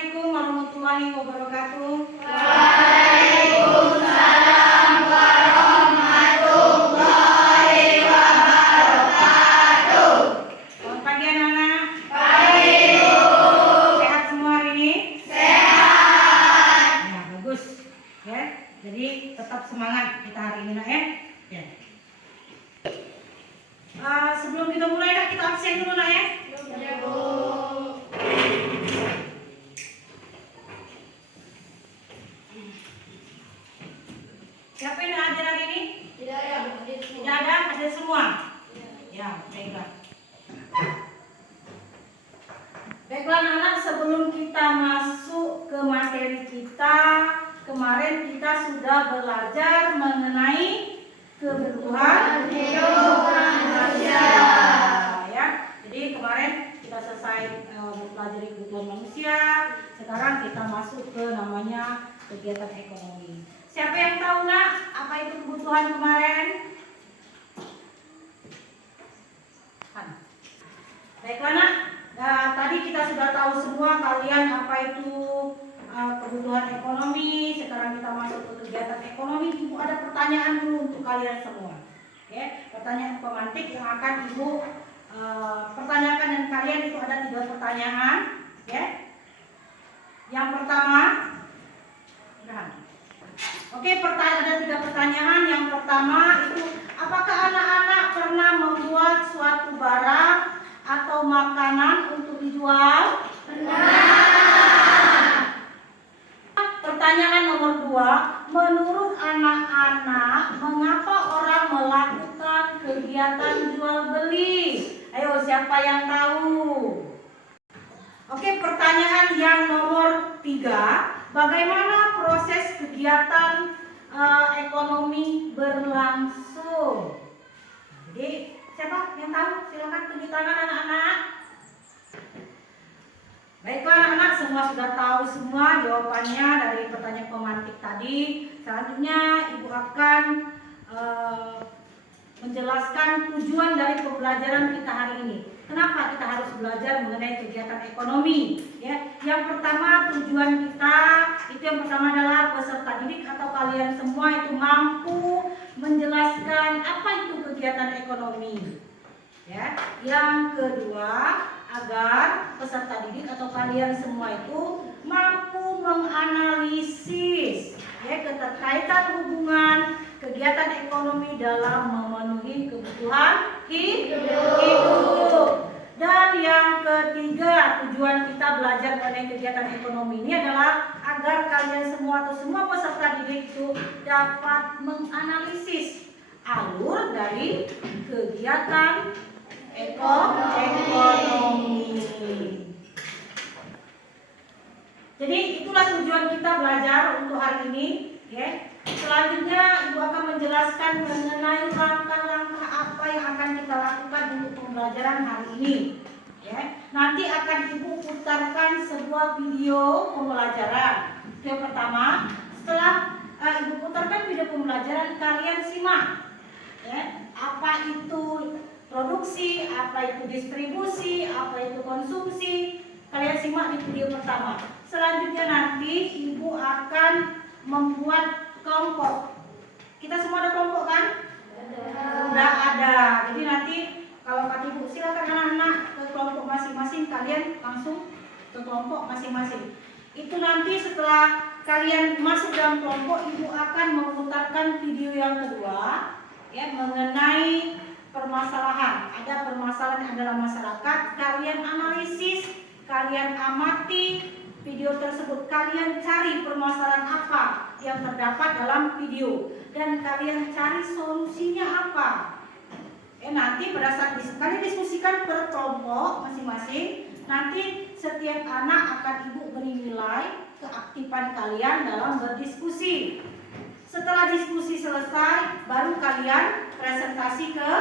Assalamualaikum warahmatullahi wabarakatuh. Waalaikumsalam warahmatullahi wabarakatuh. Selamat pagi anak-anak. Pagi Bu. Sehat semua hari ini? Sehat. Ya, bagus. Ya, jadi tetap semangat kita hari ini nak ya. Ya. Sebelum kita mulai nak kita absen dulu nak ya. Ya Bu. Siapa yang hadir hari ini? Tidak ada Bu. Tidak ada, hadir semua. Ya, baiklah. Baiklah anak-anak, sebelum kita masuk ke materi kita, kemarin kita sudah belajar mengenai kebutuhan hidup manusia. Ya, jadi kemarin kita selesai mempelajari kebutuhan manusia. Sekarang kita masuk ke namanya kegiatan ekonomi. Siapa yang tahu nak apa itu kebutuhan kemarin? Baiklah nak, tadi kita sudah tahu semua kalian apa itu kebutuhan ekonomi. Sekarang kita masuk ke kegiatan ekonomi. Ibu ada pertanyaan dulu untuk kalian semua. Ya, pertanyaan pemantik yang akan ibu pertanyakan, dan kalian itu ada 3 pertanyaan. Ya, yang pertama, oke, ada 3 pertanyaan. Yang pertama itu, apakah anak-anak pernah membuat suatu barang atau makanan untuk dijual? Benar. Pertanyaan nomor 2, menurut anak-anak, mengapa orang melakukan kegiatan jual beli? Ayo, siapa yang tahu? Oke, pertanyaan yang nomor 3, bagaimana proses kegiatan ekonomi berlangsung? Jadi, siapa yang tahu? Silakan tunjuk tangan anak-anak. Baiklah anak-anak, semua sudah tahu semua jawabannya dari pertanyaan pemantik tadi. Selanjutnya ibu akan menjelaskan tujuan dari pembelajaran kita hari ini. Kenapa kita harus belajar mengenai kegiatan ekonomi? Ya, yang pertama tujuan kita itu yang pertama adalah peserta didik atau kalian semua itu mampu menjelaskan apa itu kegiatan ekonomi. Ya, yang kedua agar peserta didik atau kalian semua itu mampu menganalisis ya keterkaitan hubungan kegiatan ekonomi dalam memenuhi kebutuhan hidup. Dan yang ketiga, tujuan kita belajar mengenai kegiatan ekonomi ini adalah agar kalian semua atau semua peserta didik itu dapat menganalisis alur dari kegiatan ekonomi. Jadi itulah tujuan kita belajar untuk hari ini, ya. Selanjutnya ibu akan menjelaskan mengenai langkah-langkah apa yang akan kita lakukan untuk pembelajaran hari ini. Ya, nanti akan ibu putarkan sebuah video pembelajaran. Yang pertama, setelah ibu putarkan video pembelajaran, kalian simak. Ya, apa itu produksi, apa itu distribusi, apa itu konsumsi. Kalian simak di video pertama. Selanjutnya nanti ibu akan membuat kelompok. Kita semua ada kelompok kan? Sudah ada. Jadi nanti kalau kata ibu, silakan anak-anak ke kelompok masing-masing. Kalian langsung ke kelompok masing-masing. Itu nanti setelah kalian masuk dalam kelompok, ibu akan memutarkan video yang kedua, ya, mengenai permasalahan. Ada permasalahan adalah masyarakat. Kalian analisis, kalian amati video tersebut, kalian cari permasalahan apa yang terdapat dalam video dan kalian cari solusinya apa. Nanti pada saat kalian diskusikan per kelompok masing-masing, nanti setiap anak akan ibu beri nilai keaktifan kalian dalam berdiskusi. Setelah diskusi selesai, baru kalian presentasi ke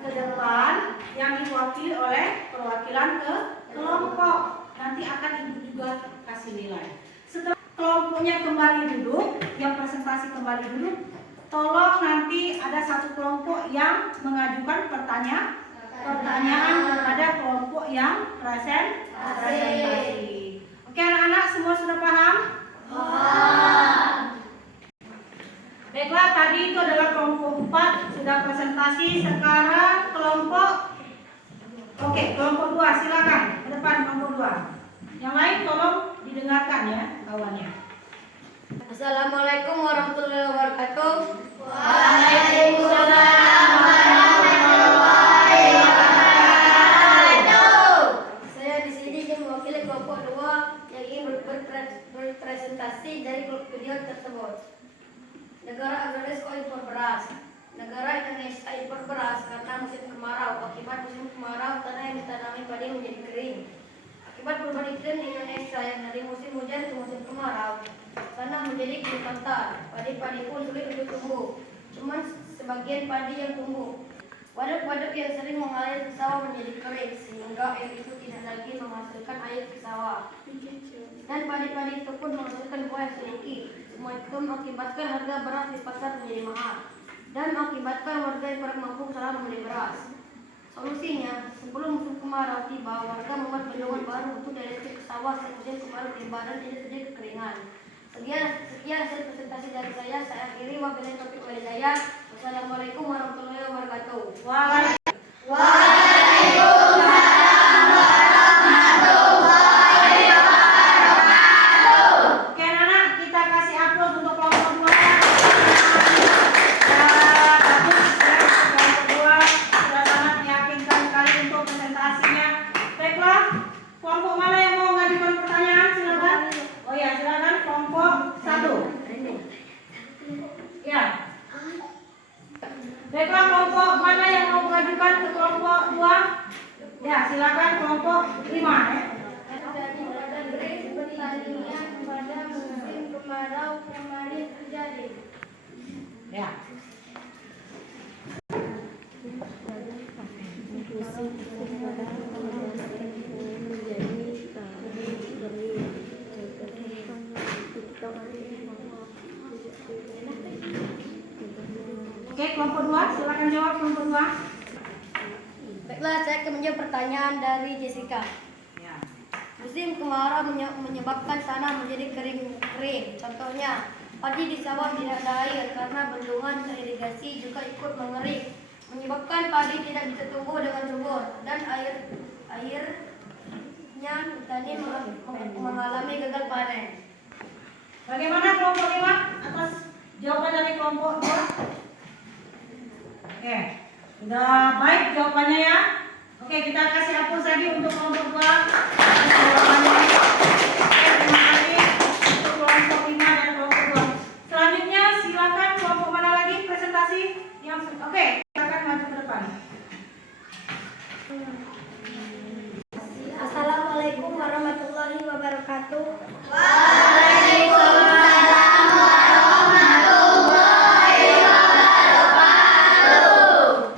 depan yang diwakili oleh perwakilan ke kelompok. Nanti akan ibu juga kasih nilai. Setelah kelompoknya kembali duduk, yang presentasi kembali duduk, tolong nanti ada satu kelompok yang mengajukan pertanyaan kepada kelompok yang presentasi. Oke anak-anak, sekarang kelompok kelompok 2, silakan ke depan kelompok 2. Yang lain tolong didengarkan ya kawannya. Assalamualaikum warahmatullahi wabarakatuh. Waalaikumsalam warahmatullahi wabarakatuh. Saya di sini ingin mewakili kelompok 2 yang ingin berpresentasi dari kelompok video tersebut. Negara agraris kok impor beras. Negara Indonesia impor beras karena musim kemarau. Akibat musim kemarau, tanah yang ditanami padi menjadi kering. Akibat perubahan iklim di Indonesia yang dari musim hujan ke musim kemarau, tanah menjadi kerusakan. Padi-padi pun sulit untuk tumbuh. Cuma sebagian padi yang tumbuh. Waduk-waduk yang sering mengalir ke sawah menjadi kering sehingga air itu tidak lagi menghasilkan air ke sawah. Dan padi-padi itu pun menghasilkan buah yang sedikit. Semua itu mengakibatkan harga beras di pasar menjadi mahal dan mengakibatkan warga yang kurang mampu salah membeli beras. Solusinya, sebelum musim kemarau tiba, warga membuat bendungan baru untuk dielectric ke sawah musim kemarau tiba dan tidak terjadi kekeringan. Sekian hasil presentasi dari saya akhiri. Wabillahi taufiq wal hidayah. Wassalamualaikum warahmatullahi wabarakatuh. Oke anak-anak, kita kasih upload untuk kelompok 2. Bagus ya, kelompok 2 sudah sangat meyakinkan sekali untuk presentasinya. Baiklah, kelompok mana yang mau mengajukan pertanyaan? Silakan. Oh ya, silakan kelompok 1. Ya. Baiklah, kelompok mana yang mau mengajukan ke kelompok 2? Ya, silakan kelompok 5 ya. Pertandingan pada musim kemarau kemarin terjadi. Ya. Oke, kelompok 2, silakan jawab kelompok 2. Baiklah, saya akan menjawab pertanyaan dari Jessica. Ya. Musim kemarau menyebabkan tanah menjadi kering. Contohnya, padi di sawah tidak ada air karena bendungan irigasi juga ikut mengering, menyebabkan padi tidak bisa tumbuh dengan subur dan airnya petani mengalami gagal panen. Bagaimana kelompok 5 atas jawaban dari kelompok 2? Oke, sudah baik jawabannya ya. Oke, kita kasih hapus lagi untuk kelompok 2. Jawabannya. Oke, terima kasih untuk kelompok 5 dan kelompok 2. Selanjutnya silakan kelompok mana lagi presentasi yang oke, silakan maju ke depan. Assalamualaikum warahmatullahi wabarakatuh.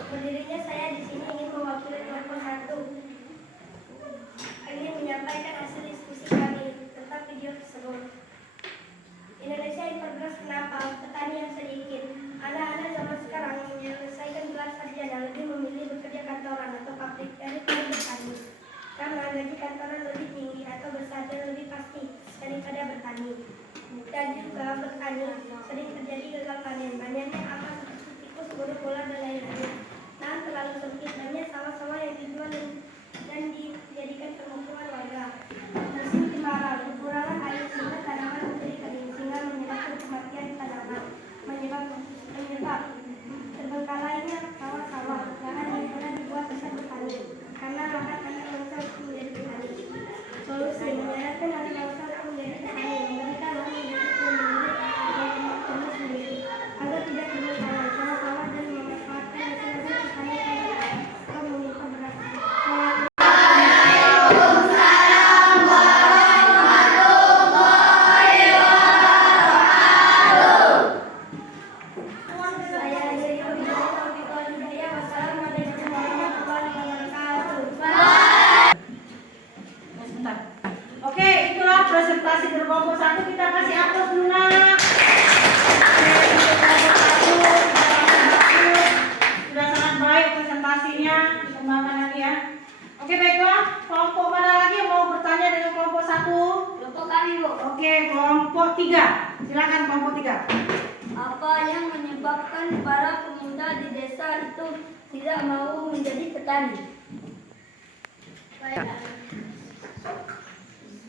Berdirinya saya di sini ingin mewakili kelompok 1. Ingin menyampaikan hasil diskusi kami tentang video tersebut. Indonesia impor beras kenapa? Petani yang sedikit. Anak-anak zaman sekarang menyelesaikan gelar sarjana lebih memilih bekerja kantoran atau pabrik daripada bertani. Karena gaji kantoran lebih tinggi atau bersarjana lebih pasti daripada bertani. Dan juga bertani sering terjadi gagal panen. Banyaknya aman seperti tikus, burung, ular, dan lain-lain. Nah, terlalu sempit, banyak sawah-sawah yang dijual dan dijadikan permukiman warga. Musim kemarau, kekurangan air sehingga tanaman menjadi kering sehingga menyebabkan kematian tanaman. Menyebab terbengkalainya sawah-sawah, lahan yang pernah dibuat besar bertani karena lahan anak bangsa untuk menjadi petani. Solusi menyarankan anak bangsa untuk menjadi petani, memberikan lahan menjadi pemilik sendiri agar tidak terbengkalai sawah-sawah dan memanfaatkan hasil-hasil petani atau mengimpor beras. Oke, itulah presentasi dari kelompok 1. Kita kasih upload dulu nak. Oke, untuk kelompok 1 sudah sangat baik presentasinya. Dikembangkan lagi ya. Oke, baiklah. Kelompok mana lagi yang mau bertanya dengan kelompok 1? Kelompok kami, Bu. Oke, kelompok 3. Silakan kelompok 3. Apa yang menyebabkan para pemuda di desa itu tidak mau menjadi petani?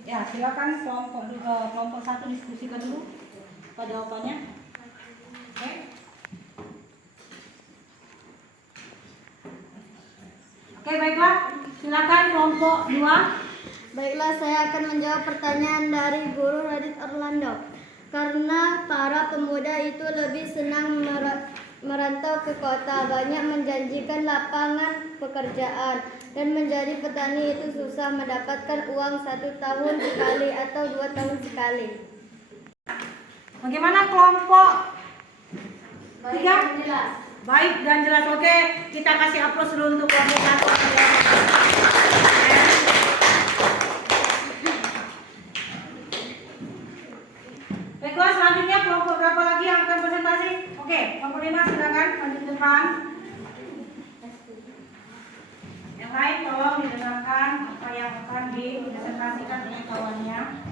Ya, silakan kelompok satu diskusikan dulu apa jawabannya. Oke. Oke, baiklah. Silakan kelompok 2. Baiklah, saya akan menjawab pertanyaan dari Guru Radit Orlando. Karena para pemuda itu lebih senang merantau ke kota, banyak menjanjikan lapangan pekerjaan, dan menjadi petani itu susah mendapatkan uang 1 tahun sekali atau 2 tahun sekali. Bagaimana kelompok 3? Baik dan jelas. Baik dan jelas. Oke, kita kasih aplaus dulu untuk kelompok 1. Baiklah, selanjutnya kelompok berapa lagi yang akan presentasi? Oke, kelompok 5 silakan maju ke depan. Yang lain tolong didengarkan apa yang akan dipresentasikan oleh kawannya.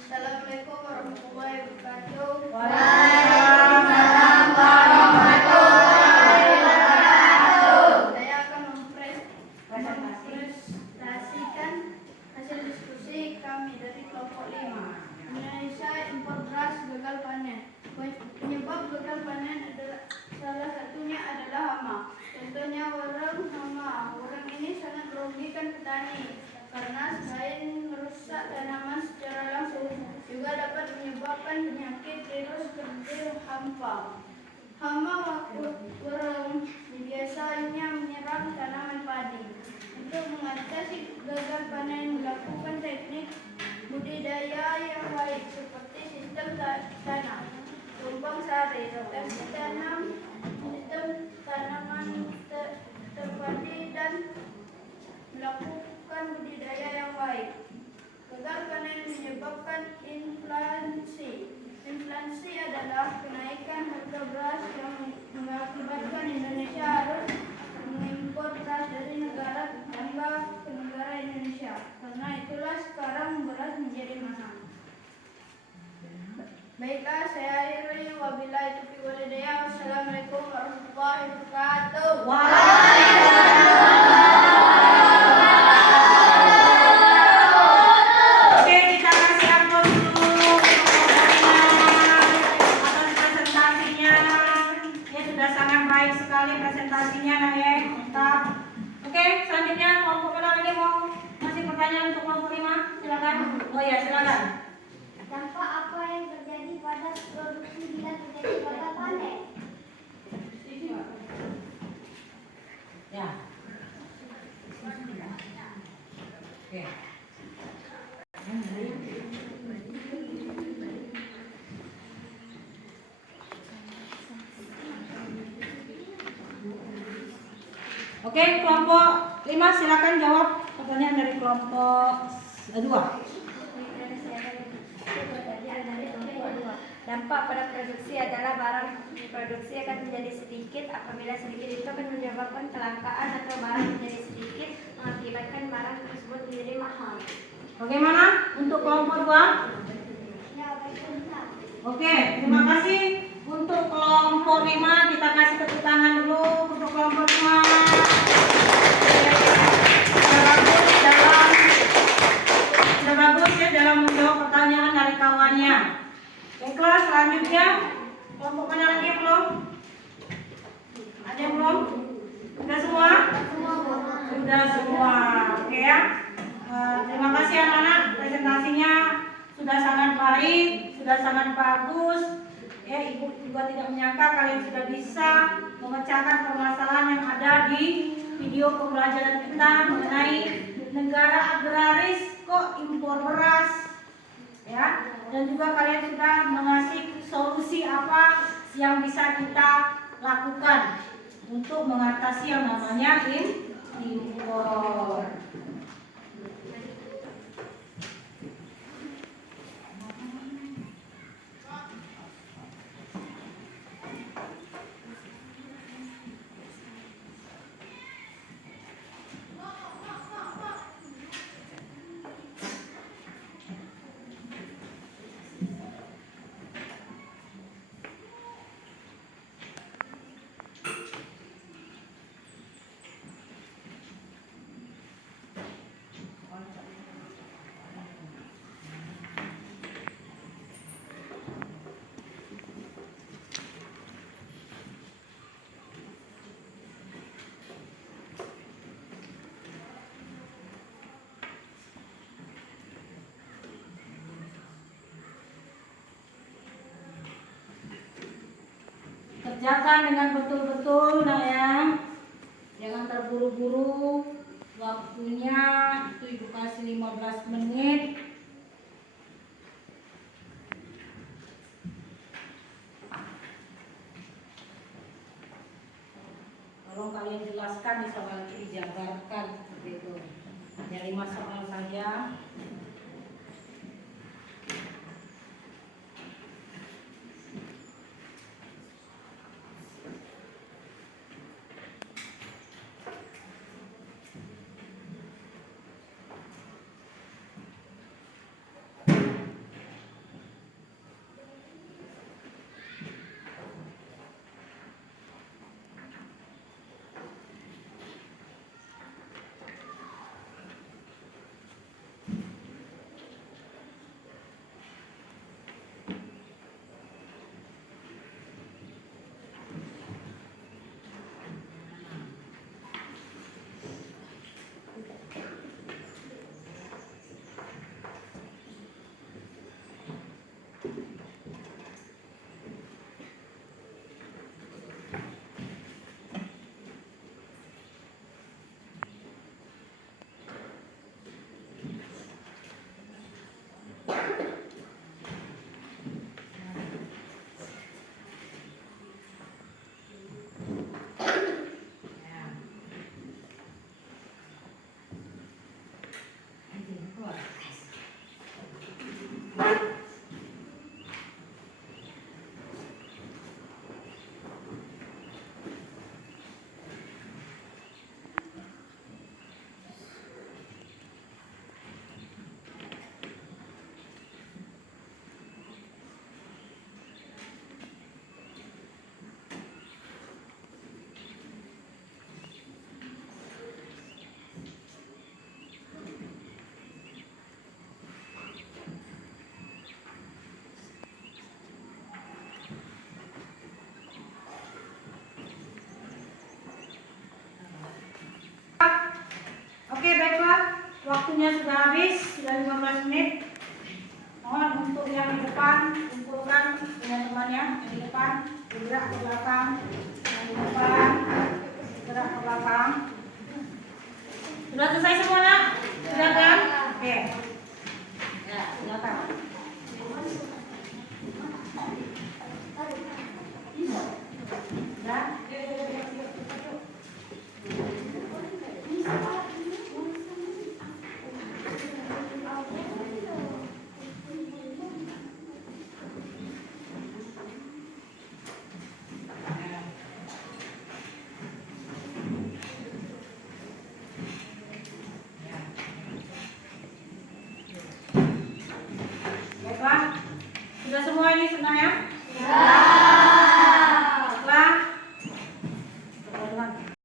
Assalamualaikum warahmatullahi wabarakatuh. Waalaikumsalam warahmatullahi wabarakatuh. Saya akan mempresentasikan hasil diskusi kami dari kelompok 5. Indonesia impor beras gagal panen. Penyebab gagal panen adalah salah satunya adalah hama. Contohnya warang hama. Warang ini sangat merugikan petani karena selain merusak tanaman secara langsung, juga dapat menyebabkan penyakit virus kerdil hampa. Hama warang biasanya menyerang tanaman padi. Untuk mengatasi gagal panen, melakukan teknik budidaya yang baik seperti sistem tanam tumpang sari, rotasi tanam, sistem tanaman terpadi, dan melakukan budidaya yang baik. Gagal panen menyebabkan inflasi. Inflasi adalah kenaikan harga beras yang mengakibatkan Indonesia harus mengimpor beras dari negara tetangga ke negara Indonesia. Karena itulah sekarang beras menjadi mahal. Baiklah, saya akhiri. Wabillahi taufiq wal hidayah. Wassalamualaikum warahmatullahi wabarakatuh. Oke, kita kasih aplaus dulu atas presentasinya. Ya, sudah sangat baik sekali presentasinya, Nayek. Mantap. Oke, selanjutnya kelompok mana lagi mau masih pertanyaan untuk kelompok 5? Silakan. Oh ya, silakan. Dampak apa yang terjadi pada produksi bila terjadi gagal panen? Ya. Oke. Oke, kelompok 5 silakan jawab pertanyaan dari kelompok 2. Dampak pada produksi adalah barang produksi akan menjadi sedikit. Apabila sedikit itu akan menyebabkan kelangkaan atau barang menjadi sedikit, mengakibatkan barang tersebut menjadi mahal. Bagaimana untuk kelompok 2? Ya, baik. Oke, terima kasih untuk kelompok 5. Kita kasih tepuk tangan dulu untuk kelompok 5. Sudah bagus ya dalam menjawab pertanyaan dari kawannya. Baiklah, selanjutnya kelompok mana lagi yang belum? Ada yang belum? Sudah semua? Sudah semua. Oke ya. Terima kasih anak-anak, presentasinya sudah sangat baik, sudah sangat bagus. Ya, Ibu juga tidak menyangka kalian sudah bisa memecahkan permasalahan yang ada di video pembelajaran kita mengenai negara agraris kok impor beras. Ya, dan juga kalian sudah mengasih solusi apa yang bisa kita lakukan untuk mengatasi yang namanya impor. Kerjakan dengan betul-betul nak ya. Jangan terburu-buru. Waktunya itu ibu kasih 15 menit. Tolong kalian jelaskan di soal itu dijabarkan seperti itu. Hanya 5 soal saja. Oke, baiklah. Waktunya sudah habis, sudah 15 menit. Mohon untuk yang di depan kumpulkan dengan temannya yang di depan, bergerak ke belakang, yang di depan bergerak ke belakang. Sudah selesai semua nak? Sudah kan? Oke. Ya, silakan. Sudah? Baiklah, sudah semua ini sebenarnya.